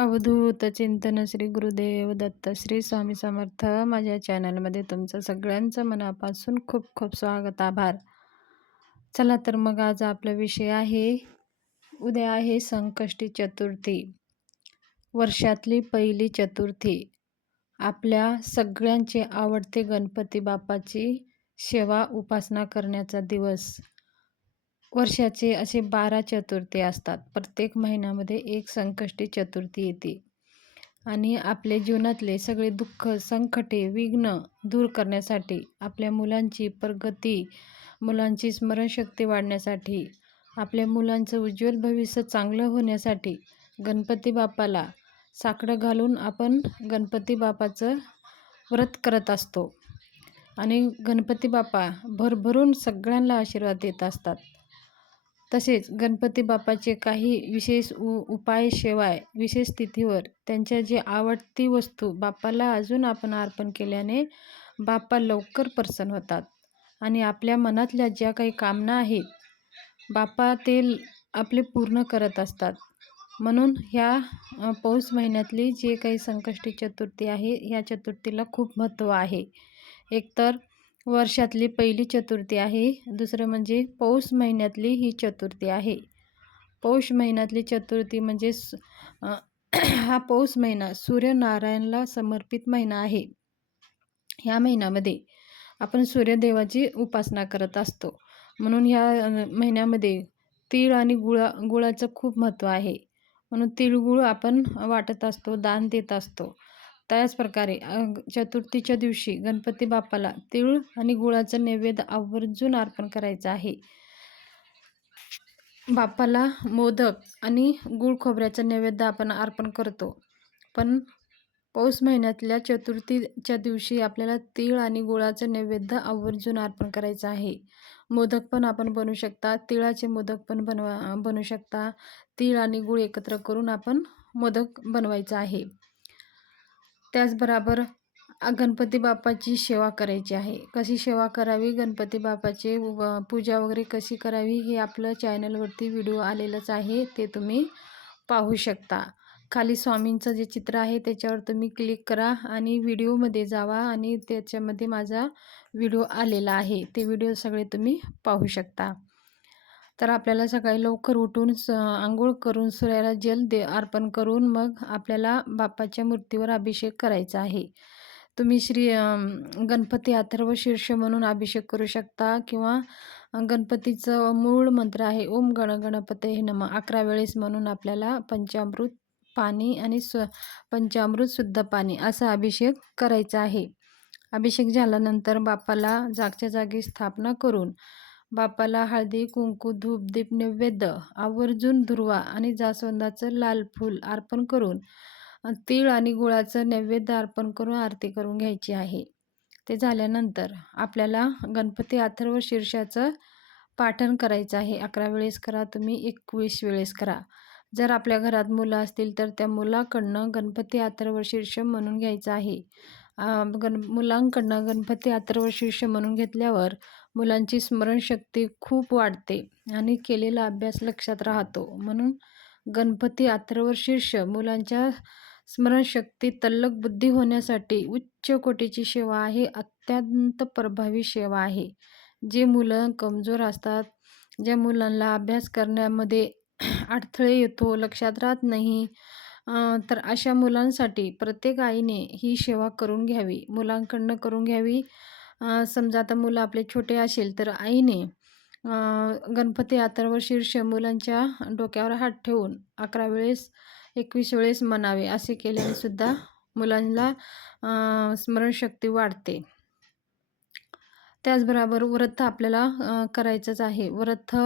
अवधूत चिंतन श्री गुरुदेव दत्त श्री स्वामी समर्थ माझ्या चॅनलमध्ये तुमचं सगळ्यांचं मनापासून खूप खूप स्वागत आभार चला तर मग आज आपला विषय आहे उद्या आहे संकष्टी चतुर्थी वर्षातली पहिली चतुर्थी आपल्या सगळ्यांचे आवडते गणपती बापाची सेवा उपासना करण्याचा दिवस वर्षाचे असे बारा चतुर्थी असतात प्रत्येक महिन्यामध्ये एक संकष्टी चतुर्थी येते आणि आपले जीवनातले सगळे दुःख संकटे विघ्न दूर करण्यासाठी आपल्या मुलांची प्रगती मुलांची स्मरणशक्ती वाढण्यासाठी आपल्या मुलांचं उज्ज्वल भविष्य चांगलं होण्यासाठी गणपती बापाला साकडं घालून आपण गणपती बापाचं व्रत करत असतो आणि गणपती बापा भरभरून सगळ्यांना आशीर्वाद देत असतात तसेच गणपती बाप्पाचे काही विशेष उ शिवाय विशेष तिथीवर त्यांच्या जी आवडती वस्तू बाप्पाला अजून आपण अर्पण केल्याने बाप्पा लवकर प्रसन्न होतात आणि आपल्या मनातल्या ज्या काही कामना आहेत बाप्पा ते आपले पूर्ण करत असतात म्हणून ह्या पौष महिन्यातली जे काही संकष्टी चतुर्थी आहे ह्या चतुर्थीला खूप महत्त्व आहे एकतर वर्षातली पहिली चतुर्थी आहे दुसरं म्हणजे पौष महिन्यातली ही चतुर्थी आहे पौष महिन्यातली चतुर्थी म्हणजे हा पौष महिना सूर्यनारायणला समर्पित महिना आहे ह्या महिन्यामध्ये आपण सूर्यदेवाची उपासना करत असतो म्हणून ह्या महिन्यामध्ये तीळ आणि गुळा गुळाचं खूप महत्त्व आहे म्हणून तिळगुळ आपण वाटत असतो दान देत असतो त्याच प्रकारे चतुर्थीच्या दिवशी गणपती बाप्पाला तिळ आणि गुळाचं नैवेद्य आवर्जून अर्पण करायचं आहे बाप्पाला मोदक आणि गुळ खोबऱ्याचं नैवेद्य आपण अर्पण करतो पण पौष महिन्यातल्या चतुर्थीच्या दिवशी आपल्याला तिळ आणि गुळाचं नैवेद्य आवर्जून अर्पण करायचं आहे मोदक पण आपण बनवू शकता तिळाचे मोदक पण बनवा बनवू शकता तिळ आणि गुळ एकत्र करून आपण मोदक बनवायचा आहे त्याचबरोबर गणपती बाप्पाची सेवा करायची आहे कशी सेवा करावी गणपती बाप्पाची पूजा वगैरे कशी करावी हे आपलं चॅनलवरती व्हिडिओ आलेलंच आहे ते तुम्ही पाहू शकता खाली स्वामींचं जे चित्र आहे त्याच्यावर तुम्ही क्लिक करा आणि व्हिडिओमध्ये जावा आणि त्याच्यामध्ये माझा व्हिडिओ आलेला आहे ते व्हिडिओ सगळे तुम्ही पाहू शकता तर आपल्याला सकाळी लवकर उठून स आंघोळ करून सूर्याला जल दे अर्पण करून मग आपल्याला बाप्पाच्या मूर्तीवर अभिषेक करायचा आहे तुम्ही श्री गणपती अथर्व शीर्ष म्हणून अभिषेक करू शकता किंवा गणपतीचं मूळ मंत्र आहे ओम गण गणपते हे नम अकरा वेळेस म्हणून आपल्याला पंचामृत पाणी आणि स्व पंचामृत शुद्ध पाणी असा अभिषेक करायचा आहे अभिषेक झाल्यानंतर बापाला जागच्या जागी स्थापना करून बापाला हळदी कुंकू धूप दीप नैवेद्य आवर्जून दुर्वा आणि जास्वंदाचं लाल फूल अर्पण करून तीळ आणि गुळाचं नैवेद्य अर्पण करून आरती करून घ्यायची आहे ते झाल्यानंतर आपल्याला गणपती अथर्व शीर्षाचं पाठन करायचं आहे अकरा वेळेस करा तुम्ही एकवीस वेळेस करा जर आपल्या घरात मुलं असतील तर त्या मुलाकडनं गणपती अथर्व शीर्ष म्हणून घ्यायचं आहे गण मुलांकडनं गणपती शिष्य म्हणून घेतल्यावर मुलांची स्मरणशक्ती खूप वाढते आणि केलेला अभ्यास लक्षात राहतो म्हणून गणपती अथर्वशीर्ष मुलांच्या स्मरणशक्ती तल्लक बुद्धी होण्यासाठी उच्च कोटीची सेवा आहे अत्यंत प्रभावी सेवा आहे जे मुलं कमजोर असतात ज्या मुलांना अभ्यास करण्यामध्ये अडथळे येतो लक्षात राहत नाही तर अशा मुलांसाठी प्रत्येक आईने ही सेवा करून घ्यावी मुलांकडनं करून घ्यावी समजा आता मुलं आपले छोटे असेल तर आईने गणपती अथर्व शीर्ष मुलांच्या डोक्यावर हात ठेवून अकरा वेळेस एकवीस वेळेस म्हणावे असे केल्याने सुद्धा मुलांना स्मरणशक्ती वाढते त्याचबरोबर व्रत आपल्याला करायचंच आहे व्रत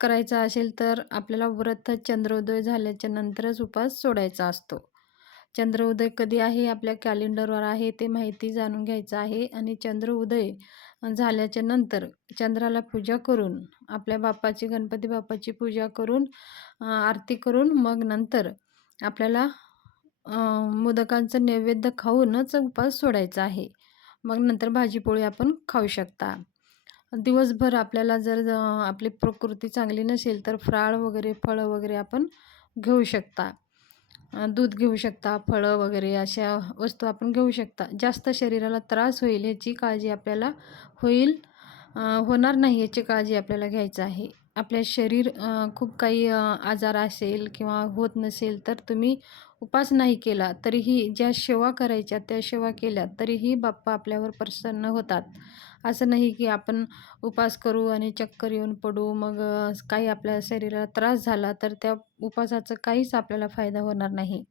करायचा असेल तर आपल्याला व्रत चंद्रोदय झाल्याच्या नंतरच उपास सोडायचा असतो चंद्रोदय कधी आहे आपल्या कॅलेंडरवर आहे ते माहिती जाणून घ्यायचं आहे आणि चंद्रोदय झाल्याच्या नंतर चंद्राला पूजा करून आपल्या बापाची गणपती बापाची पूजा करून आरती करून मग नंतर आपल्याला मोदकांचं नैवेद्य खाऊनच उपास सोडायचा आहे मग नंतर भाजीपोळी आपण खाऊ शकता दिवसभर आपल्याला जर आपली प्रकृती चांगली नसेल तर फ्राळ वगैरे फळं वगैरे आपण घेऊ शकता दूध घेऊ शकता फळं वगैरे अशा वस्तू आपण घेऊ शकता जास्त शरीराला त्रास होईल याची काळजी आपल्याला होईल होणार नाही याची काळजी आपल्याला घ्यायचं आहे आपले शरीर खूप काही आजार असेल किंवा होत नसेल तर तुम्ही उपास नाही केला तरीही ज्या सेवा करायच्या त्या सेवा केल्या तरीही बाप्पा आपल्यावर प्रसन्न होतात असं नाही की आपण उपास करू आणि चक्कर येऊन पडू मग काही आपल्या शरीराला त्रास झाला तर त्या उपासाचा काहीच आपल्याला फायदा होणार नाही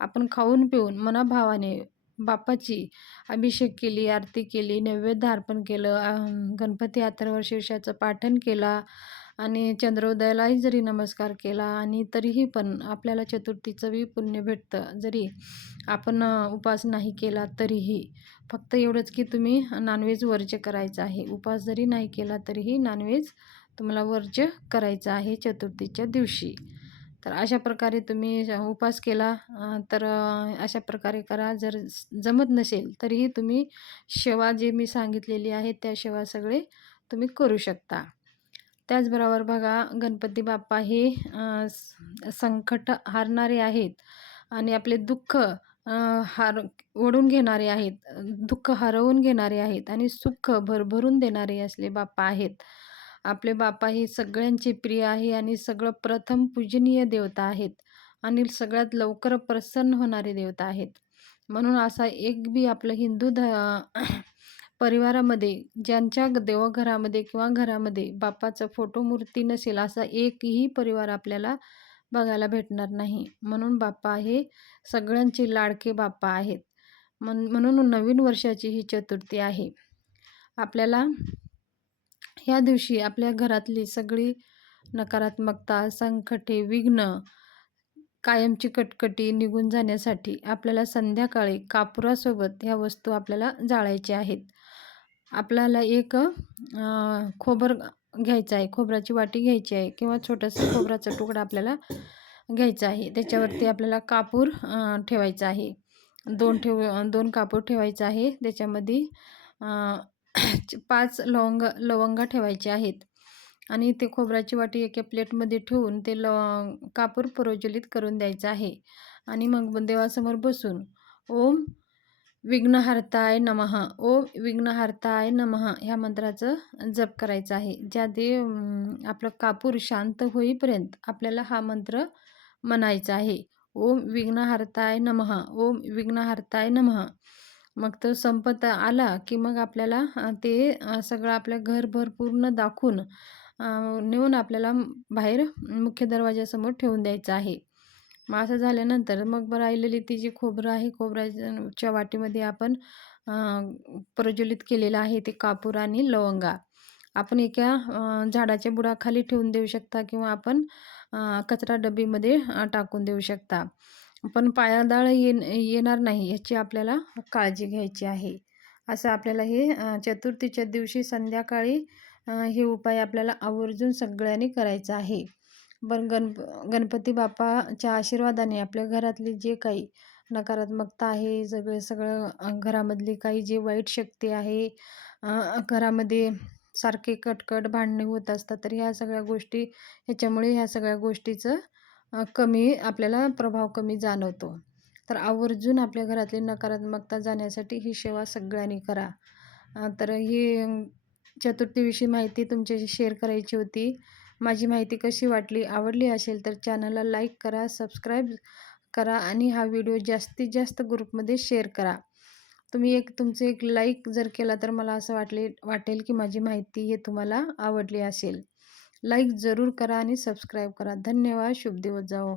आपण खाऊन पिऊन मनाभावाने बापाची अभिषेक केली आरती केली नैवेद्य अर्पण केलं गणपती आथर्व शिवशाचं केला आणि चंद्रोदयालाही जरी नमस्कार केला आणि तरीही पण आपल्याला चतुर्थीचं वी पुण्य भेटतं जरी आपण उपास नाही केला तरीही फक्त एवढंच की तुम्ही नॉनव्हेज वर्ज्य करायचं आहे उपास जरी नाही केला तरीही नॉनव्हेज तुम्हाला वर्ज्य करायचं आहे चतुर्थीच्या दिवशी तर अशा प्रकारे तुम्ही उपास केला तर अशा प्रकारे करा जर जमत नसेल तरीही तुम्ही शेवा जे मी सांगितलेली आहे त्या शेवा सगळे तुम्ही करू शकता त्याचबरोबर बघा गणपती बाप्पा हे संकट हारणारे आहेत आणि आपले दुःख हार ओढून घेणारे आहेत दुःख हरवून घेणारे आहेत आणि सुख भरभरून देणारे असले बाप्पा आहेत आपले बाप्पा हे सगळ्यांचे प्रिय आहे आणि सगळं प्रथम पूजनीय देवता आहेत आणि सगळ्यात लवकर प्रसन्न होणारे देवता आहेत म्हणून असा एक बी आपलं हिंदू ध परिवारामध्ये ज्यांच्या देवघरामध्ये किंवा घरामध्ये बापाचा फोटो मूर्ती नसेल असा एकही परिवार आपल्याला बघायला भेटणार नाही म्हणून बाप्पा हे सगळ्यांचे लाडके बाप्पा आहेत म्हण म्हणून नवीन वर्षाची ही चतुर्थी आहे आपल्याला ह्या दिवशी आपल्या घरातली सगळी नकारात्मकता संकटे विघ्न कायमची कटकटी निघून जाण्यासाठी आपल्याला संध्याकाळी कापुरासोबत ह्या वस्तू आपल्याला जाळायच्या आहेत आपल्याला एक खोबर घ्यायचं आहे खोबराची वाटी घ्यायची आहे किंवा छोटासा खोबराचा तुकडा आपल्याला घ्यायचा आहे त्याच्यावरती आपल्याला कापूर ठेवायचा आहे दोन ठेव दोन कापूर ठेवायचा आहे त्याच्यामध्ये पाच लवंग लवंगा ठेवायचे आहेत आणि ते खोबऱ्याची वाटी एका प्लेटमध्ये ठेवून ते ल कापूर प्रज्वलित करून द्यायचं आहे आणि मग देवासमोर बसून ओम विघ्नहारताय नमः ओम विघ्नहारताय नमः ह्या मंत्राचं जप करायचं आहे ज्या ते आपलं कापूर शांत होईपर्यंत आपल्याला हा मंत्र म्हणायचा आहे ओम विघ्नहारताय नमः ओम विघ्नहारताय नमः मग तो संपत आला की मग आपल्याला ते सगळं आपल्या घर भरपूर्ण दाखवून नेऊन आपल्याला बाहेर मुख्य दरवाज्यासमोर ठेवून द्यायचं आहे मग असं झाल्यानंतर मग राहिलेली ती जी खोबरं आहे खोबऱ्याच्या वाटीमध्ये आपण प्रज्वलित केलेलं आहे ते कापूर आणि लवंगा आपण एका झाडाच्या बुडाखाली ठेवून देऊ शकता किंवा आपण कचरा डबीमध्ये टाकून देऊ शकता पण पायादाळ येणार नाही याची आपल्याला काळजी घ्यायची आहे असं आपल्याला हे चतुर्थीच्या दिवशी संध्याकाळी हे उपाय आपल्याला आवर्जून सगळ्यांनी करायचं आहे बरं गणप गणपती बाप्पाच्या आशीर्वादाने आपल्या घरातली जे काही नकारात्मकता आहे सगळं सगळं घरामधली काही जे वाईट शक्ती आहे घरामध्ये सारखे कटकट भांडणे होत असतात तर ह्या सगळ्या गोष्टी ह्याच्यामुळे ह्या सगळ्या गोष्टीचं कमी आपल्याला प्रभाव कमी जाणवतो तर आवर्जून आपल्या घरातली नकारात्मकता जाण्यासाठी ही सेवा सगळ्यांनी करा तर ही चतुर्थीविषयी माहिती तुमच्याशी शेअर करायची होती माझी माहिती कशी वाटली आवडली असेल तर चॅनलला लाईक करा सबस्क्राईब करा आणि हा व्हिडिओ जास्तीत जास्त ग्रुपमध्ये शेअर करा तुम्ही एक तुमचं एक लाईक जर केला तर मला असं वाटले वाटेल की माझी माहिती हे तुम्हाला आवडली असेल लाईक जरूर करा आणि सबस्क्राईब करा धन्यवाद शुभ जाओ